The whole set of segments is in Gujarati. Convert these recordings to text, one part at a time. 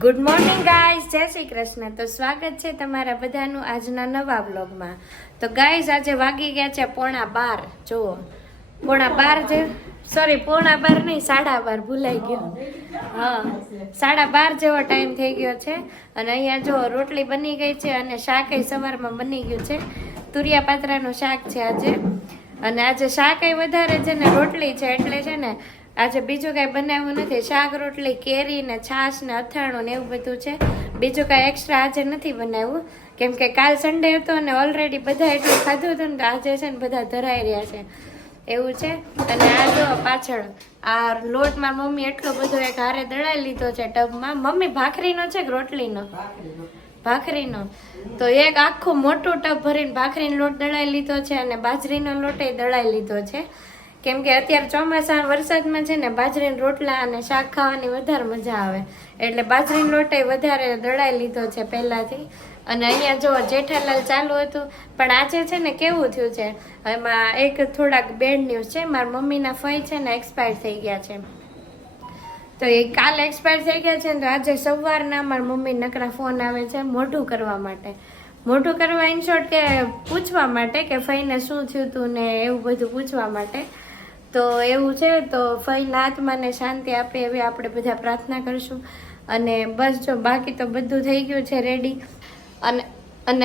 ગુડ મોર્નિંગ ગાઈઝ, જય શ્રી કૃષ્ણ. તો સ્વાગત છે તમારા બધાનું આજના નવા વ્લોગમાં. તો ગાઈઝ આજે વાગી ગયા છે 11:30. જુઓ 11:30 જે પોણા 12 નહીં, 12:30 ભૂલાઈ ગયો. હા, 12:30 જેવો ટાઈમ થઈ ગયો છે. અને અહીંયા જો રોટલી બની ગઈ છે અને શાક સવારમાં બની ગયું છે. તુરિયા પાત્રાનું શાક છે આજે. અને આજે શાક વધારે છે ને રોટલી છે એટલે છે ને આજે બીજું કાંઈ બનાવ્યું નથી. શાક રોટલી, કેરી ને છાશ ને અથાણું ને એવું બધું છે. બીજું કાંઈ એક્સ્ટ્રા આજે નથી બનાવ્યું, કેમ કે કાલ સન્ડે હતો અને ઓલરેડી બધા એટલું ખાધું હતું ને તો આજે છે ને બધા ધરાઈ રહ્યા છે એવું છે. અને આ જો પાછળ આ લોટ મારી મમ્મી એટલો બધો એક હારે દળાઈ લીધો છે ટબમાં. મમ્મી ભાખરીનો છે કે રોટલીનો? ભાખરીનો. તો એક આખું મોટું ટબ ભરીને ભાખરીનો લોટ દળાઈ લીધો છે અને બાજરીનો લોટ દળાઈ લીધો છે. કેમ કે અત્યારે ચોમાસા વરસાદમાં છે ને બાજરીના રોટલા અને શાક ખાવાની વધારે મજા આવે એટલે બાજરીનો લોટ વધારે દળાઈ લીધો છે પહેલાથી. અને અહીંયા જો જેઠાલાલ ચાલુ હતું, પણ આજે છે ને કેવું થયું છે એમાં એક થોડાક બેડ ન્યૂઝ છે. મારા મમ્મીના ફઈ છે ને એક્સપાયર થઈ ગયા છે. તો એ કાલે એક્સપાયર થઈ ગયા છે ને તો આજે સવારના મારા મમ્મી નકરા ફોન આવે છે મોઢું કરવા માટે. મોઢું કરવા ઇન શોર્ટ કે પૂછવા માટે કે ફઈને શું થયું હતું ને એવું બધું પૂછવા માટે. તો એવું છે. તો ફઈના આત્માને શાંતિ આપે એવી આપણે બધા પ્રાર્થના કરીશું. અને બસ જો બાકી તો બધું થઈ ગયું છે રેડી. અને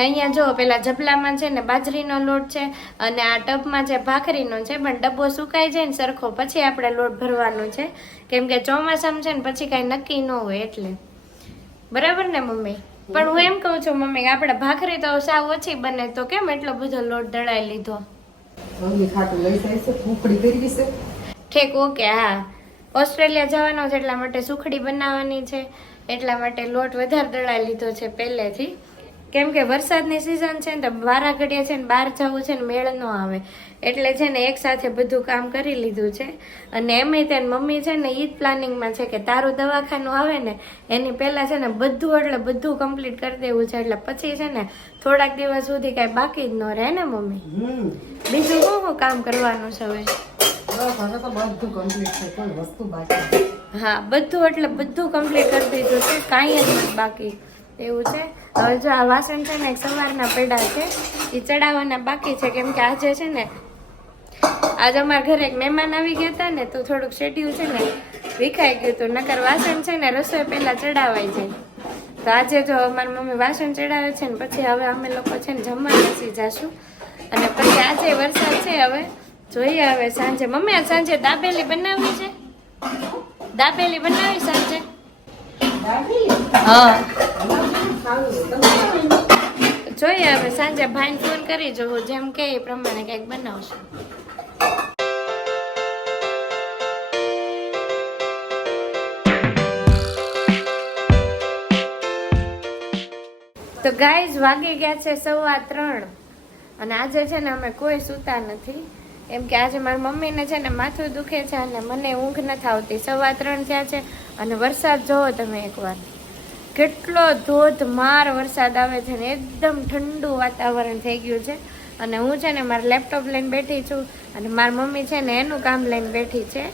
અહીંયા જો પેલા જબલામાં છે ને બાજરીનો લોટ છે અને આ ટબમાં છે ભાખરીનો છે. પણ ડબ્બો સુકાઈ જાય ને સરખો પછી આપણે લોટ ભરવાનો છે, કેમ કે ચોમાસામાં છે ને પછી કાંઈ નક્કી ન હોય એટલે. બરાબર ને મમ્મી? પણ હું એમ કહું છું મમ્મી, આપણે ભાખરી તો સાવ ઓછી બને તો કેમ એટલો બધો લોટ દળાઈ લીધો? ઠીક, ઓકે. હા, ઓસ્ટ્રેલિયા જવાનો છે એટલા માટે સુખડી બનાવવાની છે, એટલા માટે લોટ વધારે દળાઈ લીધો છે પહેલેથી. કેમ કે વરસાદની સિઝન છે ને તો વારા ઘડીએ છે ને બહાર જવું છે ને મેળ ન આવે એટલે છે ને એક સાથે બધું કામ કરી લીધું છે. અને એમાંય ત્યાં મમ્મી છે ને ઈ જ પ્લાનિંગમાં છે કે તારું દવાખાનું આવે ને એની પહેલા છે ને બધું કમ્પ્લીટ કરી દેવું છે એટલે પછી છે ને થોડાક દિવસ સુધી કાંઈ બાકી જ ન રહે ને મમ્મી. બીજું શું કામ કરવાનું છે હવે? હા, બધું એટલે બધું કમ્પ્લીટ કરી દીધું છે, કાંઈ જ નથી બાકી એવું છે. હવે જો આ વાસણ છે ને સવારના પડ્યા છે એ ચડાવવાના બાકી છે, કેમ કે આજે છે ને આજે અમારા ઘરે એક મહેમાન આવી ગયા હતા ને તો થોડુંક શેડ્યુલ છે ને વિખાઈ ગયું હતું. નકર વાસણ છે ને રસોઈ પહેલા ચડાવાઈ જાય. તો આજે જો અમારી મમ્મી વાસણ ચડાવે છે ને પછી હવે અમે લોકો છે ને જમવા બેસી જશું. અને પછી આજે વરસાદ છે, હવે જોઈએ હવે સાંજે. મમ્મી આ સાંજે દાબેલી બનાવવી છે? દાબેલી બનાવી સાંજે? હા, જોઈએ હવે સાંજે ભાઈને ફોન કરી જોવું, જેમ કે એ પ્રમાણે કંઈક બનાવશું. તો ગાઈઝ વાગી ગયા છે 3:15 અને આજે છે ને અમે કોઈ સૂતા નથી, એમ કે આજે મારી મમ્મીને છે ને માથું દુખે છે અને મને ઊંઘ નથી આવતી. 3:15 થયા છે અને વરસાદ જોવો તમે એકવાર, કેટલો ધોધમાર વરસાદ આવે છે ને એકદમ ઠંડુ વાતાવરણ થઈ ગયું છે. અને હું છે ને મારા લેપટોપ લઈને બેઠી છું અને મારી મમ્મી છે ને એનું કામ લઈને બેઠી છે.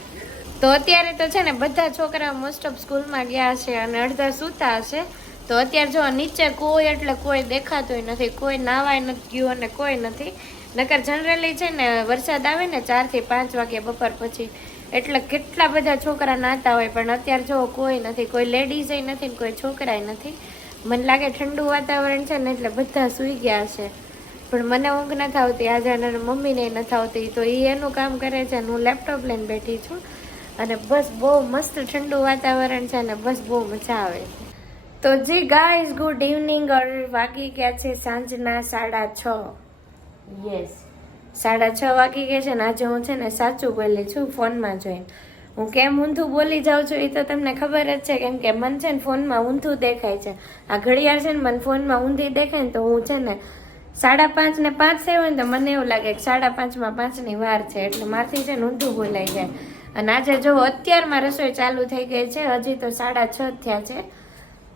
તો અત્યારે તો છે ને બધા છોકરાઓ મોસ્ટ ઓફ સ્કૂલમાં ગયા છે અને અડધા સૂતા હશે. તો અત્યારે જો નીચે કોઈ એટલે કોઈ દેખાતું નથી, કોઈ નાવાય નથી ગયું અને કોઈ નથી. નકર જનરલી છે ને વરસાદ આવે ને 4 થી 5 વાગે બપોર પછી એટલે કેટલા બધા છોકરા નાતા હોય, પણ અત્યારે જો કોઈ નથી, કોઈ લેડીઝ નથી ને કોઈ છોકરાય નથી. મને લાગે ઠંડુ વાતાવરણ છે ને એટલે બધા સૂઈ ગયા છે, પણ મને ઊંઘ નથી આવતી આજે અને મમ્મીને નથી આવતી. તો એ એનું કામ કરે છે અને હું લેપટોપ લઈને બેઠી છું અને બસ બહુ મસ્ત ઠંડુ વાતાવરણ છે અને બસ બહુ મજા આવે છે. તો જી ગાઈઝ, ગુડ ઇવનિંગ. વાગી ગયા છે સાંજના 6:30. યસ, 6:30 વાગી ગયા છે ને આજે હું છે ને સાચું બોલી છું ફોનમાં જોઈને. હું કેમ ઊંધું બોલી જાઉં છું એ તો તમને ખબર જ છે, કેમ કે મને છે ને ફોનમાં ઊંધું દેખાય છે. આ ઘડિયાળ છે ને મને ફોનમાં ઊંધી દેખાય ને તો હું છે ને 5:30 ને 5 થયા હોય ને તો મને એવું લાગે કે 5:30 5ની વાર છે એટલે મારથી છે ને ઊંધું બોલાઈ જાય. અને આજે જો અત્યારમાં રસોઈ ચાલુ થઈ ગઈ છે, હજી તો 6:30 થયા છે.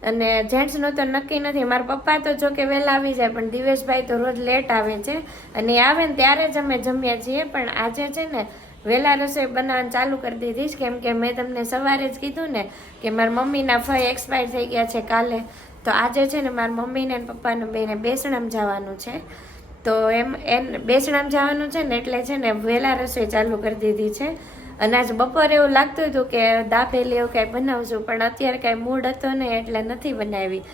અને જેન્ટ્સનું તો નક્કી નથી. મારા પપ્પા તો જો કે વહેલા આવી જાય, પણ દિવેશભાઈ તો રોજ લેટ આવે છે અને એ આવે ને ત્યારે જ અમે જમીએ છીએ. પણ આજે છે ને વહેલા રસોઈ બનાવવાનું ચાલુ કરી દીધી છે, કેમ કે મેં તમને સવારે જ કીધું ને કે મારા મમ્મીના ફઈ એક્સપાયર થઈ ગયા છે કાલે. તો આજે છે ને મારા મમ્મીને અને પપ્પાને બેને બેસણામ જવાનું છે. તો બેસણામ જવાનું છે ને એટલે છે ને વહેલા રસોઈ ચાલુ કરી દીધી છે. અને આજ બપોરે એવું લાગતું હતું કે દાબેલી એવું કાંઈ બનાવશું, પણ અત્યારે કાંઈ મૂડ હતો નહીં એટલે નથી બનાવી.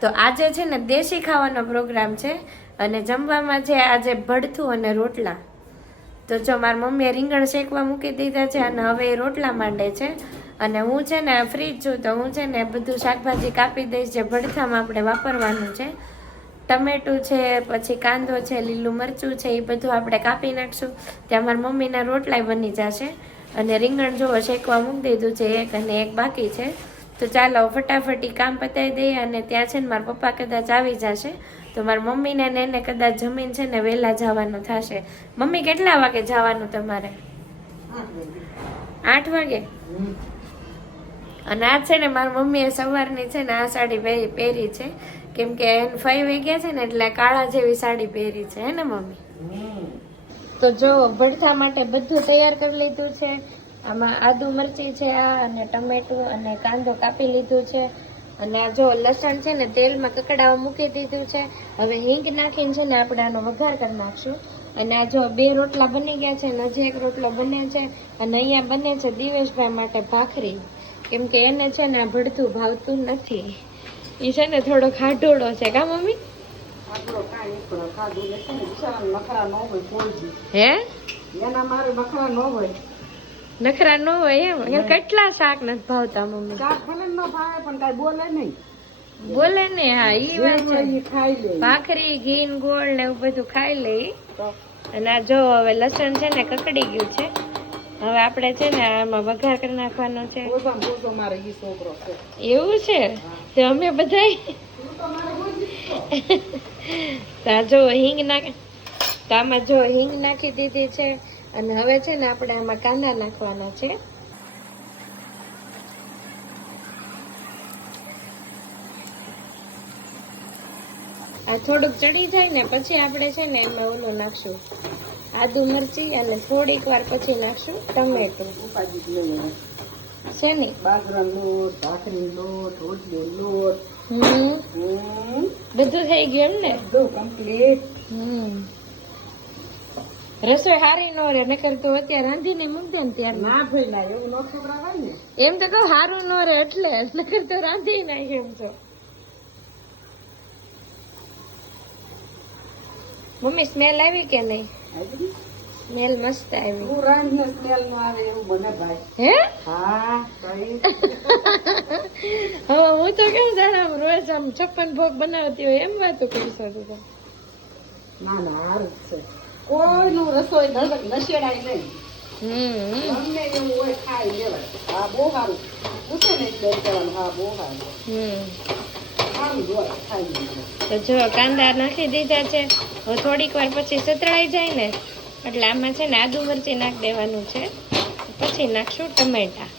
તો આજે છે ને દેશી ખાવાનો પ્રોગ્રામ છે, અને જમવામાં છે આજે ભડથું અને રોટલા. તો જો મારી મમ્મીએ રીંગણ શેકવા મૂકી દીધા છે અને હવે એ રોટલા માંડે છે. અને હું છે ને ફ્રી જ છું, તો હું છે ને બધું શાકભાજી કાપી દઈશ જે ભડથામાં આપણે વાપરવાનું છે. ટમેટું છે, પછી કાંદો છે, લીલું મરચું છે, એ બધું આપણે કાપી નાખશું. ત્યાં મારી મમ્મીના રોટલાય બની જશે. અને રીંગણ જોવો શેકવા મૂકી દીધું છે એક, અને એક બાકી છે. તો ચાલો ફટાફટી કામ પતાવી દઈએ. અને ત્યાં છે ને મારા પપ્પા કદાચ આવી જશે, તો મારી મમ્મીને ને એને કદાચ જમીન છે ને વહેલા જવાનું થશે. મમ્મી કેટલા વાગે જવાનું તમારે? 8 વાગે. અને આ છે ને મારી મમ્મીએ સવારની છે ને આ સાડી પહેરી છે, કેમ કે 5 વાગ્યા છે ને એટલે કાળા જેવી સાડી પહેરી છે, હે ને મમ્મી? તો જો ભડથા માટે બધું તૈયાર કરી લીધું છે. આમાં આદુ મરચી છે આ, અને ટમેટું અને કાંદો કાપી લીધું છે. અને આ જો લસણ છે ને તેલમાં કકડાવા મૂકી દીધું છે. હવે હિંગ નાખીને છે ને આપણે આનો વઘાર કરી નાખશું. અને આ જો 2 રોટલા બની ગયા છે, અને હજી 1 રોટલો બને છે. અને અહીંયા બને છે દિવેશભાઈ માટે ભાખરી, કેમ કે એને છે ને આ ભડથું ભાવતું નથી. એ છે ને થોડો ખાઢોળો છે, કા મમ્મી? હે નખરા ન હોય એમ? કેટલા શાક નથી ભાવતા મમ્મી? બોલે ને, હા ઈ વાત છે. ભાખરી ઘી ગોળ ને એવું બધું ખાઈ લઈ. અને આ જો હવે લસણ છે ને કકડી ગયું છે. હવે આપણે છે ને આમાં વઘાર કરી નાખવાનો છે. એવું છે? તો અમે બધા જો હિંગ નાખ, તો આમાં જો હિંગ નાખી દીધી છે. અને હવે છે ને આપણે આમાં કાંદા નાખવાના છે. આ થોડુંક ચડી જાય ને પછી આપણે છે ને એમાં ઓલું નાખશું આદુ મરચી, અને થોડીક વાર પછી નાખશું ટમેટું. છે ને બાજરાનો લોટ, ભાખરીનો લોટ, રોટલીનો લોટ, બધું થઈ ગયું એમ ને? બધું કમ્પ્લીટ. રસોઈ હારી નો રે, નકર તો અત્યારે રાંધીને મૂક દે ને ત્યારે. ના ભાઈ ના, એવું નો ખવડાવાય ને. એમ તો કહું હારું નો રે એટલે, નકર તો રાંધી નાખ એમ છો. મમ્મી સ્મેલ આવી કે નહીં? સ્મેલ મસ્ત આવી. હું રાંધને સ્મેલ નો આવે એવું બને ભાઈ. હે? હા. હવે હું તો કેમ જાણે આમ રોજ આમ 56 ભોગ બનાવતી હોય એમ વાતો કરશો તું? ના ના, હારું છે. કોઈનું રસોઈ નશેડાય નહીં. ગમે એવું હોય ખાઈ લેવાય. હા બહુ સારું. પૂછે ને એટલે કહેવાનું હા બહુ સારું. તો જો કાંદા નાખી દીધા છે. હવે થોડીક વાર પછી સતળાઈ જાય ને એટલે આમાં છે ને આદુ મરચી નાખી દેવાનું છે. પછી નાખશું ટમેટા.